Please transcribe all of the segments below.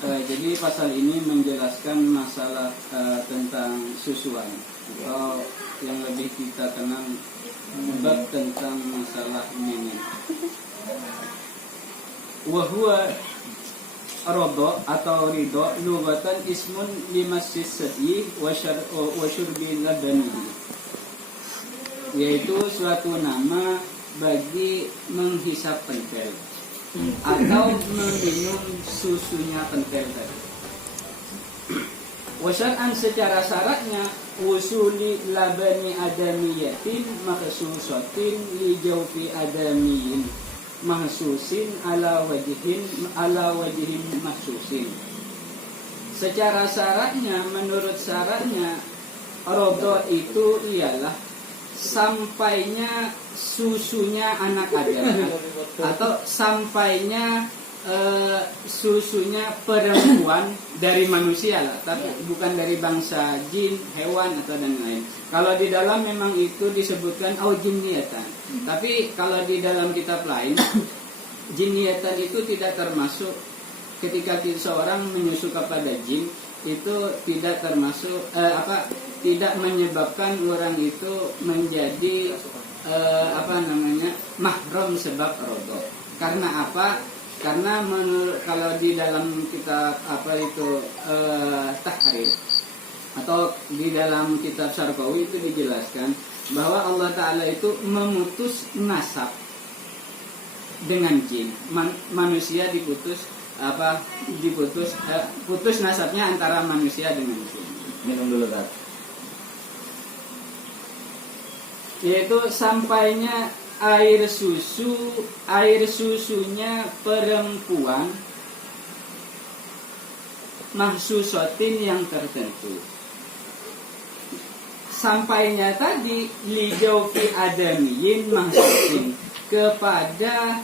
Jadi pasal ini menjelaskan masalah tentang susuan, atau yang lebih kita kenal bab tentang masalah nenek. Wahwa rodo atau ridho lugatan ismun limasjid sadi wa syurbi labani, yaitu suatu nama bagi menghisap pentel atau meminum susunya pentel tadi. Wasyar'an secara syaratnya usuli labani adamiyatin makhsusatin li jawfi adamiyin mahsusin ala wajhin mahsusin. Secara syaratnya, menurut syaratnya, rodo itu ialah sampainya susunya anak Adam atau sampainya susunya perempuan dari manusia lah, tapi bukan dari bangsa jin, hewan atau dan lain. Kalau di dalam memang itu disebutkan jinniyatan, tapi kalau di dalam kitab lain jinniyatan itu tidak termasuk. Ketika seorang menyusu kepada jin itu tidak termasuk tidak menyebabkan orang itu menjadi mahram sebab rodo. Karena apa? Karena kalau di dalam kitab Tahrir atau di dalam kitab Syarqawi itu dijelaskan bahwa Allah Ta'ala itu memutus nasab dengan jin. Manusia putus nasabnya antara manusia dengan jin. Minum dulu, Kak. Yaitu sampainya air susunya perempuan mahsusatin yang tertentu. Sampainya tadi lijaufi adamiyin mahsusin, kepada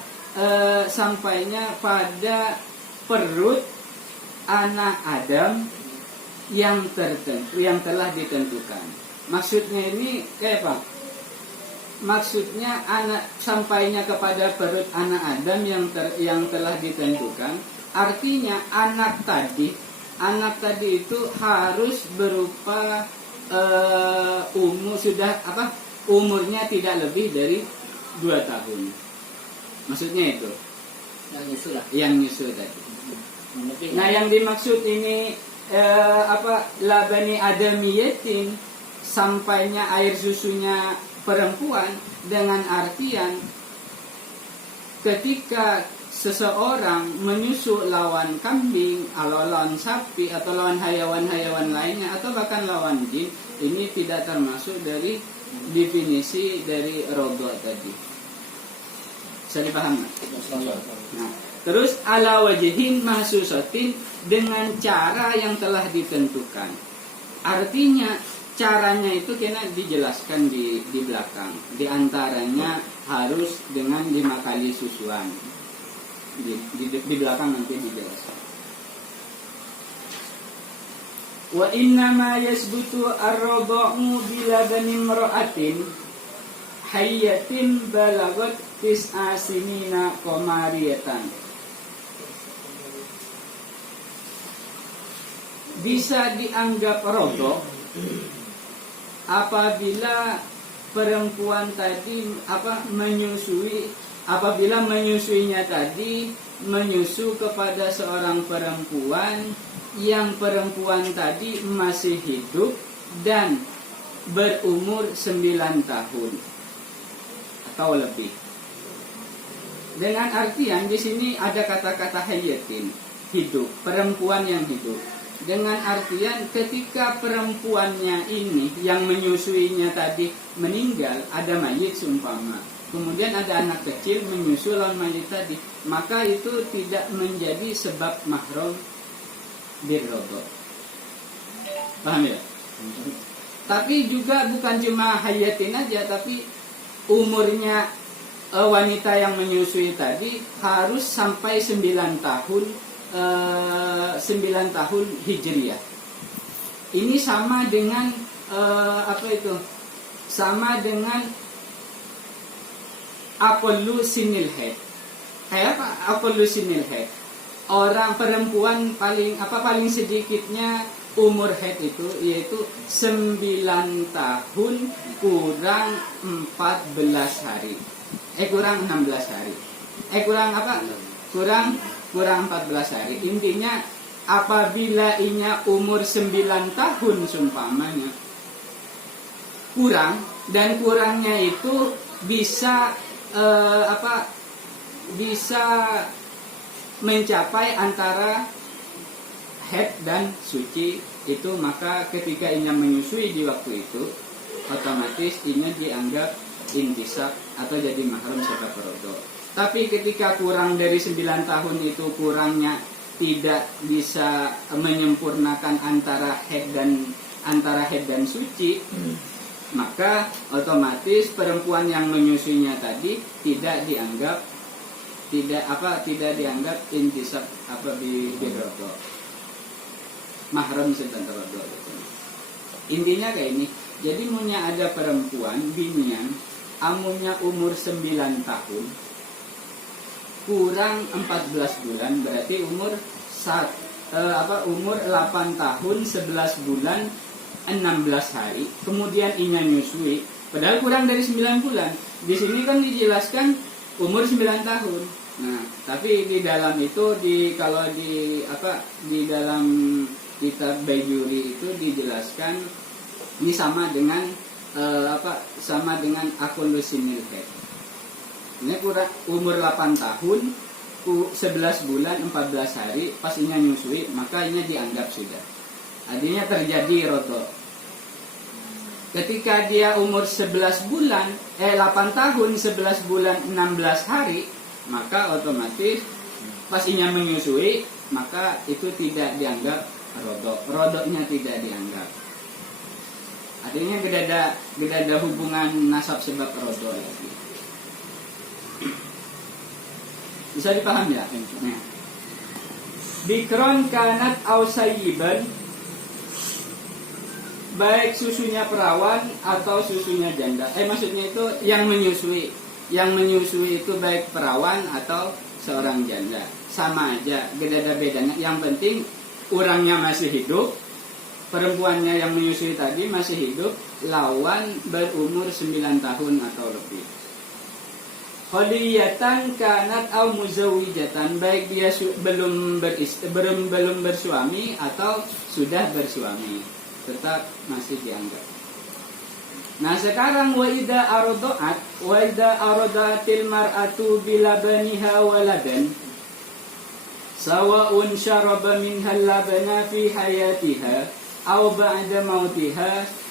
sampainya pada perut anak Adam yang tertentu, yang telah ditentukan. Maksudnya ini kayak apa? Maksudnya sampainya kepada perut anak Adam yang telah ditentukan. Artinya anak tadi itu harus berupa umurnya tidak lebih dari 2 tahun. Maksudnya itu yang nyusu tadi. Nah, yang dimaksud ini labani adamiyatin, sampainya air susunya perempuan, dengan artian ketika seseorang menyusu lawan kambing atau lawan sapi atau lawan hayawan-hayawan lainnya atau bahkan lawan jin, ini tidak termasuk dari definisi dari rodo tadi. Bisa dipahami? Nah, terus ala wajhin mahsusatin, dengan cara yang telah ditentukan. Artinya caranya itu kena dijelaskan di belakang. Di antaranya harus dengan 5 kali susuan. Di belakang nanti dijelaskan. Wa inna ma yasbutu ar-radha'u bila banin imra'atin hayyatin balagat tis'a sinina qamariyatan. Bisa dianggap rodho apabila perempuan tadi apabila menyusuinya tadi menyusu kepada seorang perempuan yang perempuan tadi masih hidup dan berumur 9 tahun atau lebih. Dengan artian di sini ada kata-kata hayyatin, hidup, perempuan yang hidup. Dengan artian ketika perempuannya ini yang menyusuinya tadi meninggal, ada mayit seumpama, kemudian ada anak kecil menyusu lawan mayit tadi, maka itu tidak menjadi sebab mahram birrodho. Paham ya? Tapi juga bukan cuma hayatin aja, tapi umurnya wanita yang menyusui tadi harus sampai 9 tahun hijriyah. Ini sama dengan sama dengan aqallu sinil haid. Kayak apa aqallu sinil haid? orang perempuan paling sedikitnya umur haid itu yaitu 9 tahun kurang 14 hari. Kurang 16 hari. Kurang 14 hari. Intinya apabila inya umur 9 tahun sumpamanya kurang, dan kurangnya itu bisa bisa mencapai antara haid dan suci itu, maka ketika inya menyusui di waktu itu otomatis inya dianggap intisab atau jadi mahram sebab rodo. Tapi ketika kurang dari 9 tahun itu kurangnya tidak bisa menyempurnakan antara haid dan suci, maka otomatis perempuan yang menyusuinya tadi tidak dianggap intisab birodo, mahram sedang rodo. Intinya kayak ini. Jadi punya ada perempuan binian amunnya umur 9 tahun kurang 14 bulan, berarti umur 8 tahun 11 bulan 16 hari. Kemudian inya nyusui, padahal kurang dari 9 bulan. Di sini kan dijelaskan umur 9 tahun. Nah, tapi di dalam itu di dalam kitab Baijuri itu dijelaskan ini sama dengan akun lusinil haid. Ini kurang umur 8 tahun 11 bulan 14 hari pas inya nyusui, maka inya dianggap sudah. Artinya terjadi rodo. Ketika dia umur 8 tahun 11 bulan 16 hari, maka otomatis pas inya menyusui, maka itu tidak dianggap rodo. Rodonya tidak dianggap. Artinya tidak ada hubungan nasab sebab rodo lagi. Bisa dipaham ya? Nah. Bikron kanat au sayyiban, baik susunya perawan atau susunya janda. Maksudnya itu yang menyusui. Yang menyusui itu baik perawan atau seorang janda. Sama aja, tidak ada bedanya. Yang penting orangnya masih hidup, perempuannya yang menyusui tadi masih hidup, lawan berumur 9 tahun atau lebih. Kholiyatan kanat au muzawijatan, baik dia belum bersuami atau sudah bersuami, tetap masih dianggap. Nah sekarang wa idza aradatil mar'atu bilabaniha waladan sawa'un syaraba minha labana fi hayatiha aw ba'da mautiha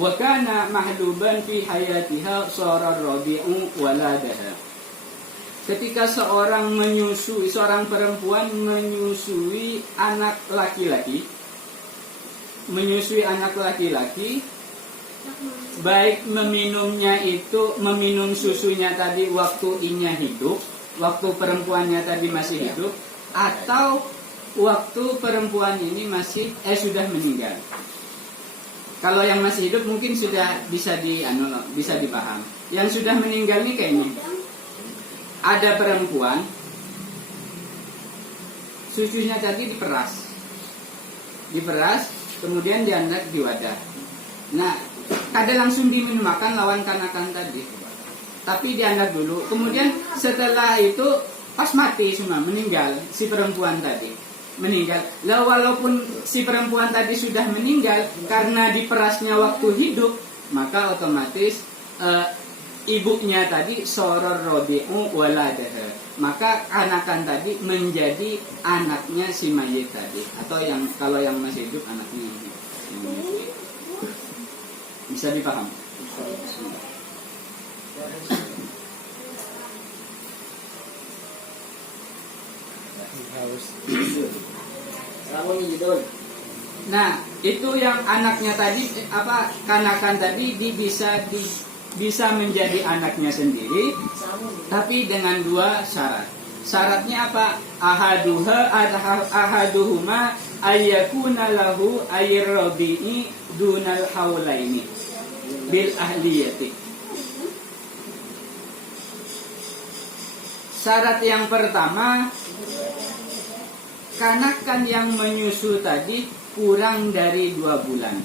wa kana mahluban fi hayatiha sara rabi'u waladaha. Ketika seorang perempuan menyusui anak laki-laki, baik meminum susunya tadi waktu inya hidup, waktu perempuannya tadi masih hidup, atau waktu perempuan ini sudah meninggal. Kalau yang masih hidup mungkin sudah bisa dipaham. Yang sudah meninggal nih kayaknya ada perempuan susunya tadi diperas, kemudian dianak di wadah. Nah, kada langsung diminum makan lawan kanakan tadi, tapi dianak dulu. Kemudian setelah itu pas mati semua, meninggal si perempuan tadi. Meninggal. Lah walaupun si perempuan tadi sudah meninggal karena diperasnya waktu hidup, maka otomatis ibunya tadi soror robi'u waladaha. Maka anakan tadi menjadi anaknya si mayit tadi, atau kalau yang masih hidup anaknya ini. Bisa dipaham? Nah, itu yang anaknya tadi kanakan tadi bisa menjadi anaknya sendiri, tapi dengan 2 syarat. Syaratnya apa? Ahaduhuma ayyakuna lahu ayyrabi'i dunal haulaini bil ahliyati. Syarat yang pertama, kanakan yang menyusu tadi kurang dari 2 bulan.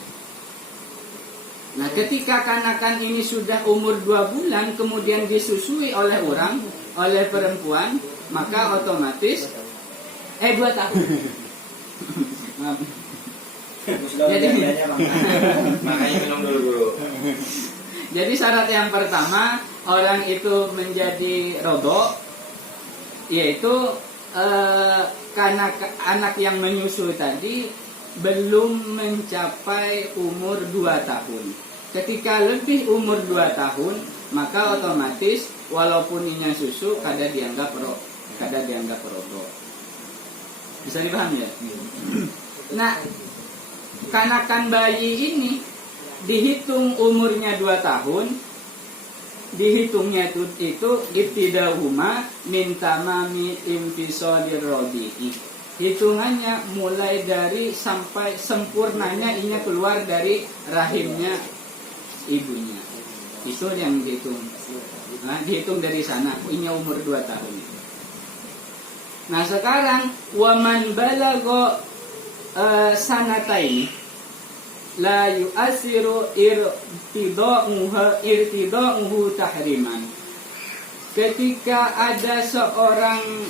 Nah, ketika kanakan ini sudah umur 2 bulan, kemudian disusui oleh orang, oleh perempuan, maka otomatis 2 tahun. Maaf. Jadi makanya minum dulu. Jadi syarat yang pertama, orang itu menjadi rodok, yaitu karena anak yang menyusu tadi belum mencapai umur 2 tahun. Ketika lebih umur 2 tahun, maka otomatis walaupun inya susu kada dianggap rodok. Bisa dipahami ya? Nah, kanakan bayi ini dihitung umurnya 2 tahun, dihitungnya itu ibtidahuma min tamami infisalir rodi'i. Hitungannya mulai dari sampai sempurnanya inya keluar dari rahimnya ibunya. Itu yang dihitung. Nah, dihitung dari sana, inya umur 2 tahun. Nah, sekarang waman balago sanataini la yu'asiru irtida'uhu tahriman. Ketika ada seseorang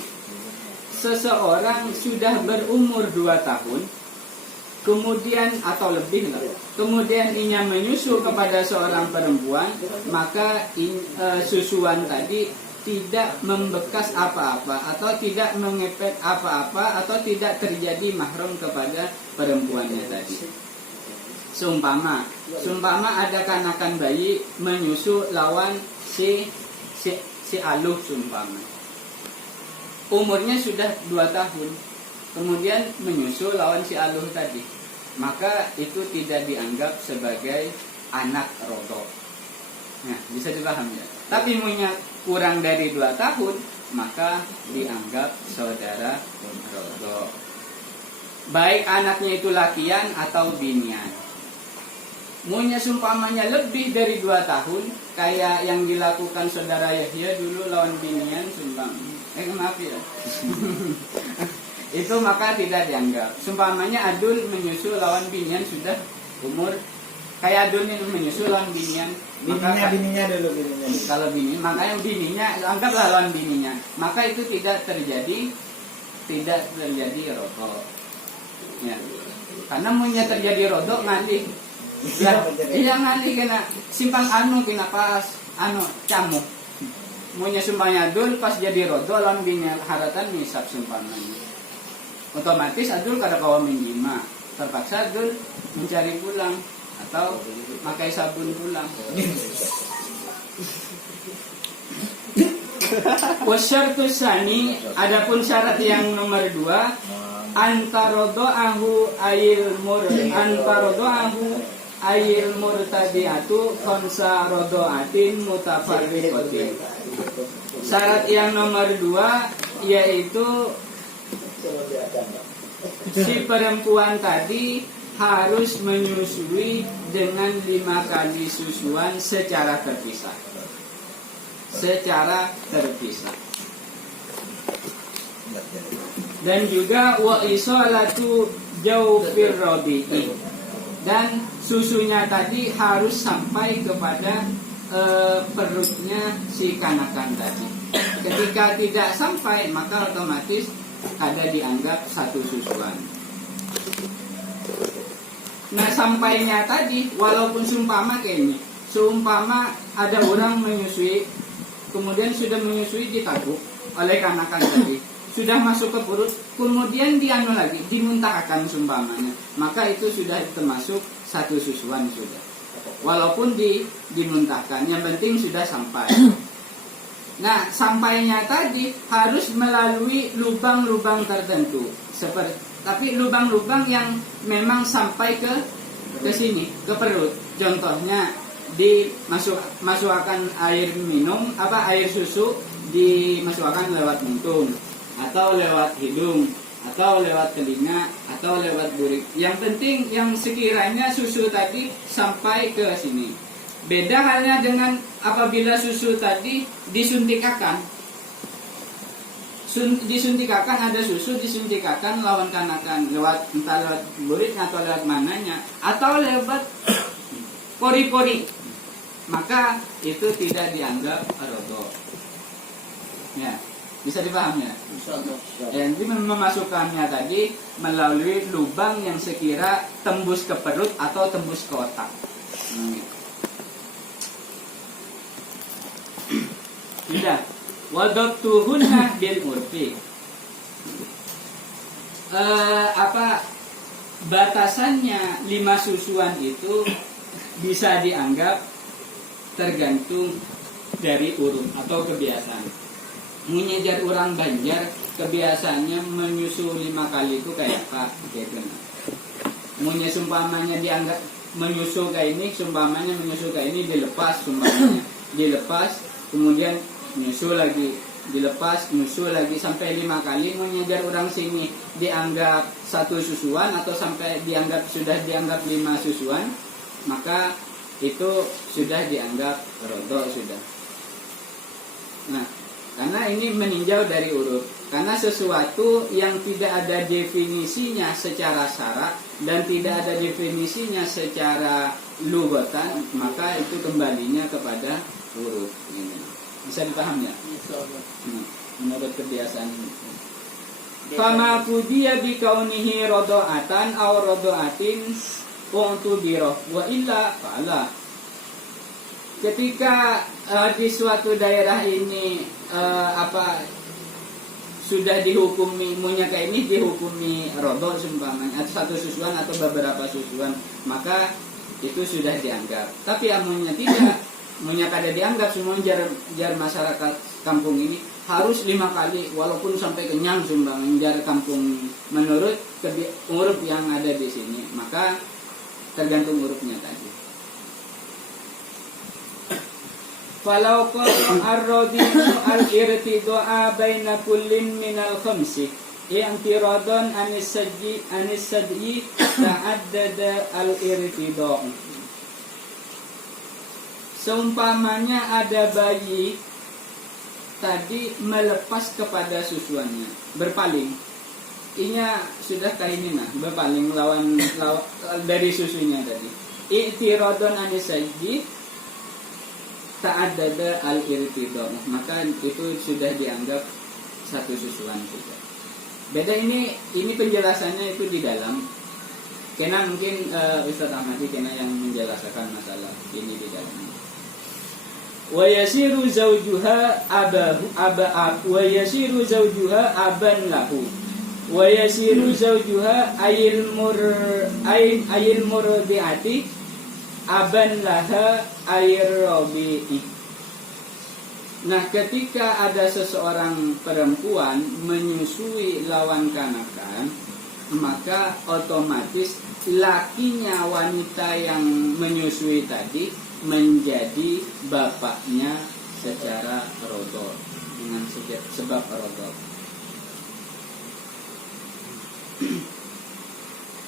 sudah berumur 2 tahun, kemudian atau lebih, kemudian inya menyusu kepada seorang perempuan, maka susuan tadi tidak membekas apa-apa atau tidak mengepet apa-apa atau tidak terjadi mahram kepada perempuannya tadi. Seumpama ada kanakan bayi menyusu lawan si aluh seumpama. Umurnya sudah 2 tahun. Kemudian menyusu lawan si aluh tadi. Maka itu tidak dianggap sebagai anak rodok. Nah, bisa dipahami ya. Tapi punya kurang dari 2 tahun, maka dianggap saudara rodok. Baik anaknya itu lakian atau binian. Munya sumpamanya lebih dari 2 tahun, kayak yang dilakukan saudara Yahya dulu lawan binian sumpam. Maaf ya. Itu maka tidak dianggap. Sumpamanya adul menyusu lawan binian sudah umur kayak adul ini menyusu lawan binian. Bininya dulu. Kalau bini, makanya bininya anggaplah lawan bininya. Maka itu tidak terjadi rodok. Ya. Karena munya terjadi rodok ngalih. Ya, iya ngali kena simpang kena pas camuk. Munya sumpahnya adul pas jadi rodo lawan bini haratan misap sumpahnya. Otomatis adul kada kawa menjima, terpaksa adul mencari pulang atau pakai sabun pulang. Wasyartu tsani, adapun syarat yang nomor 2, antarodoahu ayil murtadiatu konsa rodoatin mutafarriqatin. Syarat yang nomor 2 yaitu si perempuan tadi harus menyusui dengan 5 kali susuan secara terpisah. Dan juga wa isalatu jawfir rabi'i, dan susunya tadi harus sampai kepada perutnya si kanakan tadi. Ketika tidak sampai, maka otomatis ada dianggap satu susuan. Nah, sampainya tadi walaupun seumpama ada orang menyusui, kemudian sudah menyusui di tabuk oleh kanakan tadi, sudah masuk ke perut, kemudian dimuntahkan seumpamanya, maka itu sudah termasuk satu susuan sudah. Walaupun dimuntahkan, yang penting sudah sampai. Nah, sampainya tadi harus melalui lubang-lubang tertentu. Tapi lubang-lubang yang memang sampai ke sini, ke perut. Contohnya dimasukkan air minum, air susu dimasukkan lewat muntung, atau lewat hidung, atau lewat telinga, atau lewat burik. Yang penting yang sekiranya susu tadi sampai ke sini. Beda halnya dengan apabila susu tadi disuntikkan. disuntikan ada susu, disuntikan lawan kanakan lewat entah lewat buritnya atau lewat mananya atau lewat pori-pori, maka itu tidak dianggap rodok. Ya, bisa dipahami ya? Jadi memasukkannya tadi melalui lubang yang sekira tembus ke perut atau tembus ke otak. Tidak. Wadabtuhunna bil urfi. Batasannya 5 susuan itu bisa dianggap tergantung dari urut atau kebiasaan. Menyejar orang Banjar kebiasaannya menyusu 5 kali itu kayak apa? Gitu. Munye sumpamanya dianggap menyusu kayak ini, sumpamanya menyusu kayak ini dilepas, sumpamanya dilepas, kemudian nyusul lagi, dilepas, nyusul lagi sampai 5 kali. Mengejar orang sini dianggap 1 susuan atau sampai sudah dianggap 5 susuan, maka itu sudah dianggap rodok sudah. Nah, karena ini meninjau dari urut, karena sesuatu yang tidak ada definisinya secara syarak dan tidak ada definisinya secara lugatan, maka itu kembalinya kepada urut. Ini bisa dipahami ya? Menurut kebiasaan. Fama fudiya bi kaunihi rodoatan aw rodoatin untuk biro wa illa fala. Ketika di suatu daerah ini sudah dihukumi munyaka ini dihukumi rodok seumpamanya atau 1 susuan atau beberapa susuan, maka itu sudah dianggap. Tapi amunnya tidak, munyak ada dianggap, semua jar masyarakat kampung ini harus 5 kali walaupun sampai kenyang sumbangan jar kampung menurut urut yang ada di sini, maka tergantung urutnya tadi. Falau qala ar-radinu al-irtida'a baina kullin minal khamsi i'tiradun anis-sadyi ta'addada al-irtida'u. Seumpamanya ada bayi tadi melepas kepada susuannya, berpaling. Inya sudah kainina, berpaling lawan dari susunya tadi. I'tiradun anis-sadyi ta'addada al-irtida'u, maka itu sudah dianggap 1 susuan juga. Beda ini penjelasannya itu di dalam. Kena mungkin Ustaz Ahmadi kena yang menjelaskan masalah ini di dalam. Wa yasiru zawjuha aban lahu. Wa yasiru zawjuha ayil murdiati aban laha air robi'i. Nah, ketika ada seseorang perempuan menyusui lawan kanakan, maka otomatis lakinya wanita yang menyusui tadi menjadi bapaknya secara rodok, dengan sebab rodok.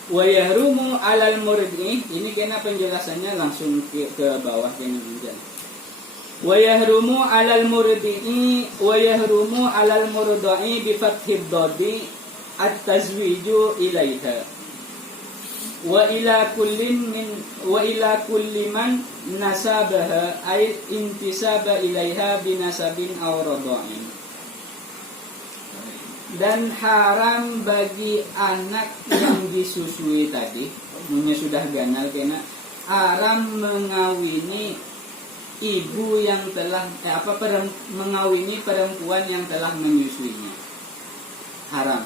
Wa yahrumu 'alal murdi, ini kena penjelasannya langsung ke bawah kena juga. Wa yahrumu 'alal murdi bi fathid dadi at-tazwiju ilaiha. Wa ila kulli man nasabaha ay intisaba ilaiha binasabin aw radha'in. Dan haram bagi anak yang disusui tadi, punya sudah ganal kena, haram mengawini ibu yang telah mengawini perempuan yang telah menyusuinya. Haram.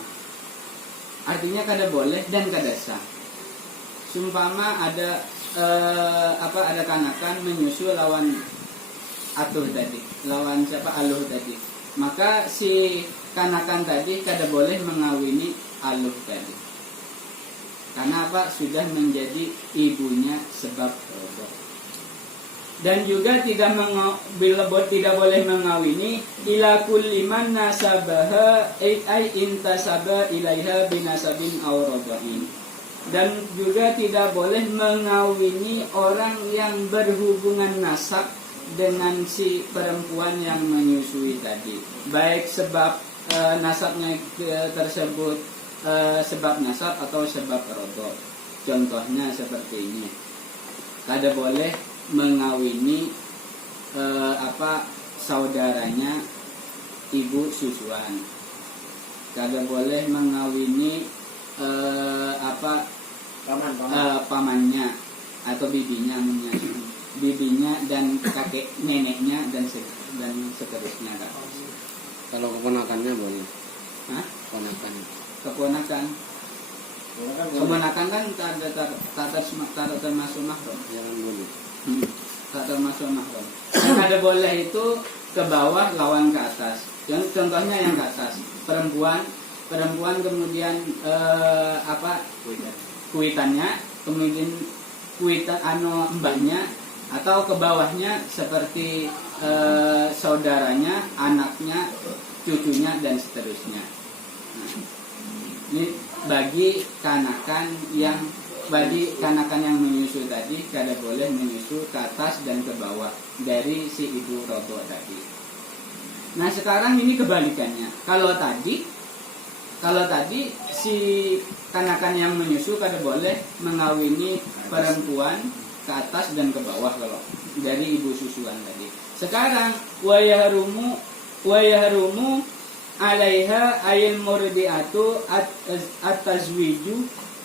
Artinya kada boleh dan kada sah. Sumpama ada ada kanakan menyusu lawan atuh tadi, lawan siapa aluh tadi, maka si kanakan tadi kada boleh mengawini aluh tadi. Karena apa? Sudah menjadi ibunya sebab rodok. Dan juga tidak boleh mengawini ila kulli man nasabaha ay intasaba ilaiha binasabin aw radha'in. Dan juga tidak boleh mengawini orang yang berhubungan nasab dengan si perempuan yang menyusui tadi, baik sebab nasabnya tersebut sebab nasab atau sebab rodok. Contohnya seperti ini, kada boleh mengawini saudaranya ibu susuan, kada boleh mengawini pamannya atau bibinya dan kakek neneknya dan seterusnya. Kalau keponakannya boleh. Hah? Keponakan. Keponakan kan tak termasuk mahram. Jangan boleh. Tak termasuk mahram. Yang ada boleh itu ke bawah lawan ke atas. Contohnya yang ke atas, perempuan kemudian kuitannya, kemudian kuitan mbahnya, atau ke bawahnya seperti saudaranya, anaknya, cucunya dan seterusnya. Nah, ini bagi kanakan yang menyusu tadi, kada boleh menyusu ke atas dan ke bawah dari si ibu rodo tadi. Nah sekarang ini kebalikannya. Kalau tadi si kanakan yang menyusu kada boleh mengawini perempuan ke atas dan ke bawah kalau dari ibu susuan tadi. Sekarang wa yahrumu alaiha ayil murdiatu at-tazwiju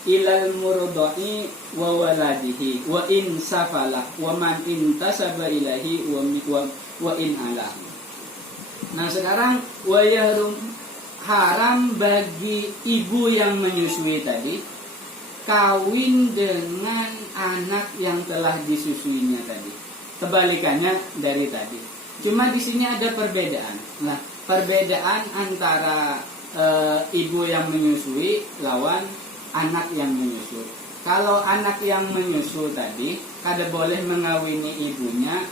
ilal murdai wa waladihi wa in safalah wa man intasaba ilahi wa in alah. Nah sekarang wa yahrum, haram bagi ibu yang menyusui tadi kawin dengan anak yang telah disusuinya tadi. Kebalikannya dari tadi. Cuma di sini ada perbedaan. Nah, perbedaan antara ibu yang menyusui lawan anak yang menyusu. Kalau anak yang menyusu tadi kada boleh mengawini ibunya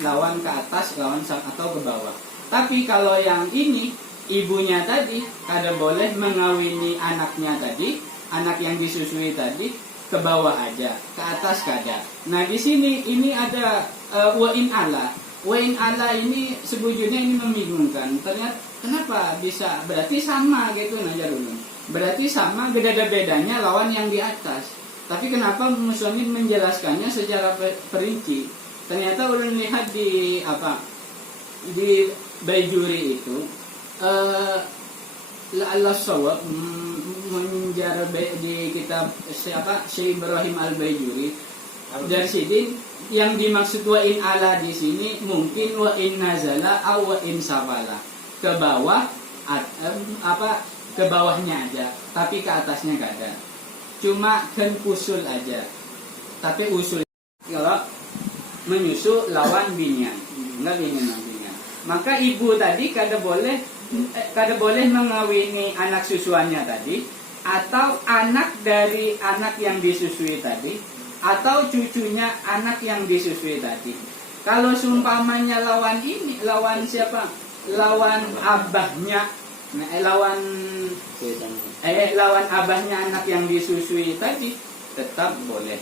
lawan ke atas lawan atau ke bawah. Tapi kalau yang ini ibunya tadi kada boleh mengawini anaknya tadi, anak yang disusui tadi ke bawah aja, ke atas kada. Nah di sini ini ada wa in ala. Wa in ala ini sebujurnya ini membingungkan. Ternyata kenapa bisa? Berarti sama gitu Najarulun. Berarti sama, beda bedanya lawan yang di atas. Tapi kenapa Muslimin menjelaskannya secara perinci? Ternyata ulun lihat di Baijuri itu Allah sawab menjarah di kitab Syekh Ibrahim Al-Baijuri. Dari sini yang dimaksud wa in ala di sini mungkin wa in nazala aw wa in safala. Ke bawah ke bawahnya aja, tapi ke atasnya gak ada. Cuma kan usul aja. Tapi usul kalau menyusu lawan binian, enggak binian. Maka ibu tadi kada boleh mengawini anak susuannya tadi, atau anak dari anak yang disusui tadi, atau cucunya anak yang disusui tadi. Kalau seumpamanya lawan siapa? Lawan abahnya, lawan abahnya anak yang disusui tadi tetap boleh.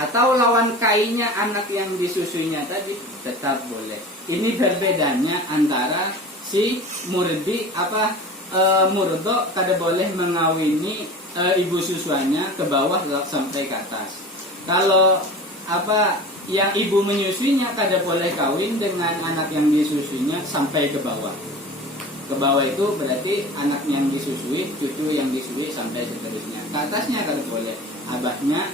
Atau lawan kainya anak yang disusuinya tadi tetap boleh. Ini berbedanya antara si murdi murdo kada boleh mengawini ibu susuannya ke bawah sampai ke atas. Kalau yang ibu menyusuinya kada boleh kawin dengan anak yang disusuinya sampai ke bawah. Ke bawah itu berarti anak yang disusui, cucu yang disusui sampai seterusnya. Ke atasnya kada boleh. Abahnya,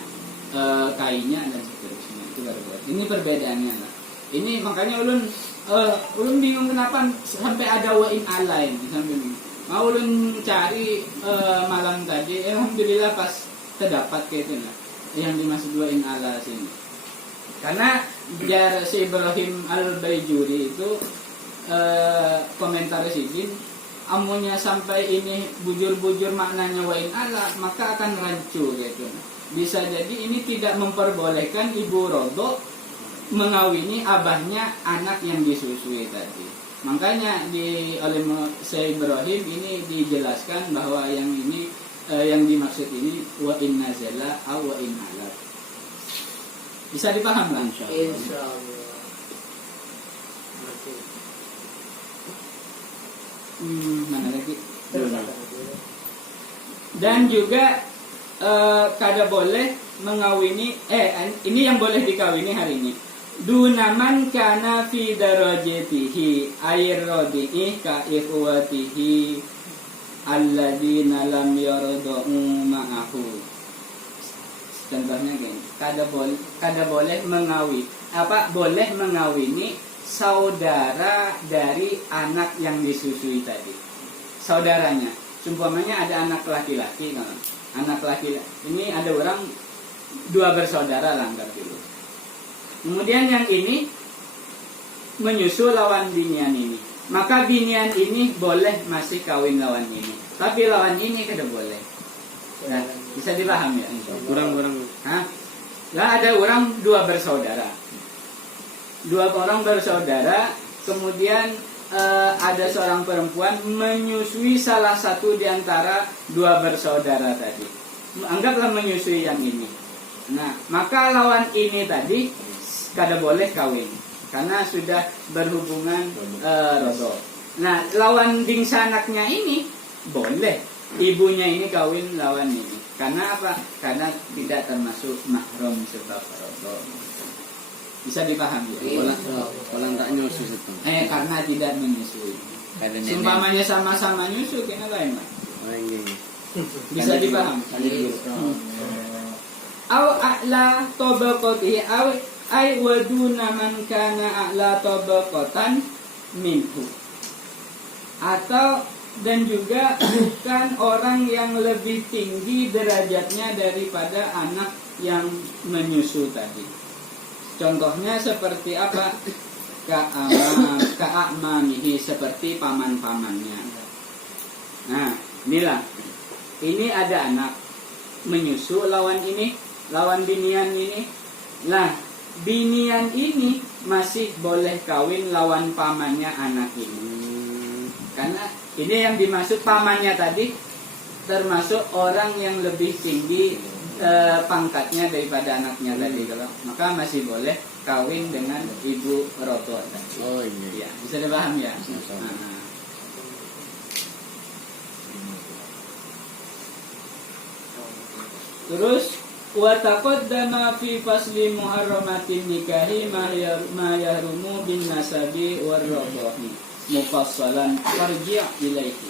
kainya dan seterusnya itu kada boleh. Ini perbedaannya lah. Ini makanya ulun bingung kenapa sampai ada wa in ala ini sampai bingung. Mau ulun cari malam tadi, alhamdulillah pas terdapat kayak itu lah yang dimaksud wa in ala sini. Karena jar si Ibrahim Al-Baijuri itu komentar sidin amunnya sampai ini bujur-bujur maknanya wa in ala maka akan rancu gitu. Bisa jadi ini tidak memperbolehkan ibu rodo mengawini abahnya anak yang disusui tadi. Makanya oleh Syekh Ibrahim ini dijelaskan bahwa yang ini yang dimaksud ini wa in nazala aw wa in ala. Bisa dipaham kan? Insyaallah. Mana lagi? Dan juga kada boleh mengawini ini yang boleh dikawini hari ini. Dunaman kana fi darajatihi air rodihi ka ikhwatihi alladzina lam yardu'u ma'ahu. Contohnya gini, kada boleh boleh mengawini saudara dari anak yang disusui tadi. Saudaranya, umpamanya ada anak laki-laki, anak laki-laki ini ada orang dua bersaudara lah anggap dulu. Kemudian yang ini menyusul lawan binian ini, maka binian ini boleh masih kawin lawan ini, tapi lawan ini kada boleh. Nah, bisa dipahami ya? Kurang. Hah? Lah ada orang dua bersaudara. Dua orang bersaudara, kemudian ada seorang perempuan menyusui salah satu di antara dua bersaudara tadi. Anggaplah menyusui yang ini. Nah, maka lawan ini tadi kada boleh kawin karena sudah berhubungan rodo. Nah, lawan bingsa anaknya ini boleh. Ibunya ini kawin lawan ini. Karena apa? Karena tidak termasuk mahram sebab rodo. Bisa dipahami ya? Kalau tak nyusu itu. Karena tidak menyusui. Sumpamanya sama-sama nyusu, kena lain mah. Bisa dipahami. Au a'la tabaqatihi ay waduna man kana a'la tabaqatan minhu. Atau dan juga bukan orang yang lebih tinggi derajatnya daripada anak yang menyusu tadi. Contohnya seperti apa? Ka'amamihi, seperti paman-pamannya. Nah, inilah. Ini ada anak menyusu lawan ini, lawan binian ini. Nah, binian ini masih boleh kawin lawan pamannya anak ini. Karena ini yang dimaksud pamannya tadi termasuk orang yang lebih tinggi pangkatnya daripada anaknya tadi, kalau maka masih boleh kawin dengan ibu roto tadi. Oh iya. Ya, bisa dipahami ya. Nah. Terus wa taqaddama fi fasli muharramatin nikahi ma yahrumu bin nasabi war radha'i mufassalan farji' ilaihi.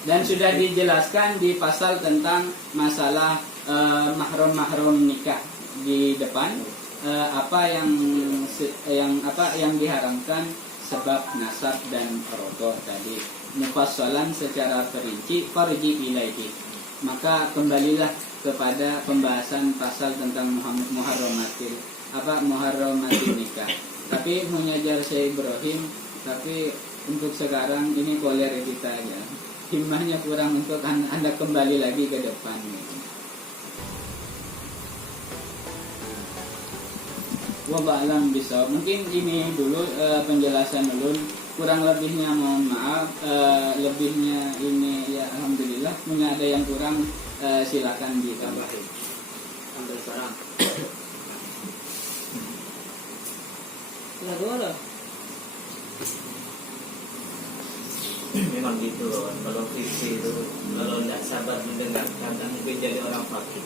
Dan sudah dijelaskan di pasal tentang masalah mahram-mahram nikah di depan, apa yang diharamkan sebab nasab dan rodoh tadi mufassalan secara perinci farji ilaihi. Maka kembalilah kepada pembahasan pasal tentang muharramatil nikah. Tapi mengajar Syekh Ibrahim, tapi untuk sekarang ini koler kita aja. Himmahnya kurang untuk Anda kembali lagi ke depan. Wallahu a'lam bishawab. Mungkin ini dulu penjelasan ulun. Kurang lebihnya mohon maaf. Lebihnya ini ya alhamdulillah. Punya ada yang kurang silakan ditambahin. Ambil sekarang. Lah. Memang gitu loh, kalau fiksi itu kalau tidak sabar mendengarkan mungkin jadi orang fakir.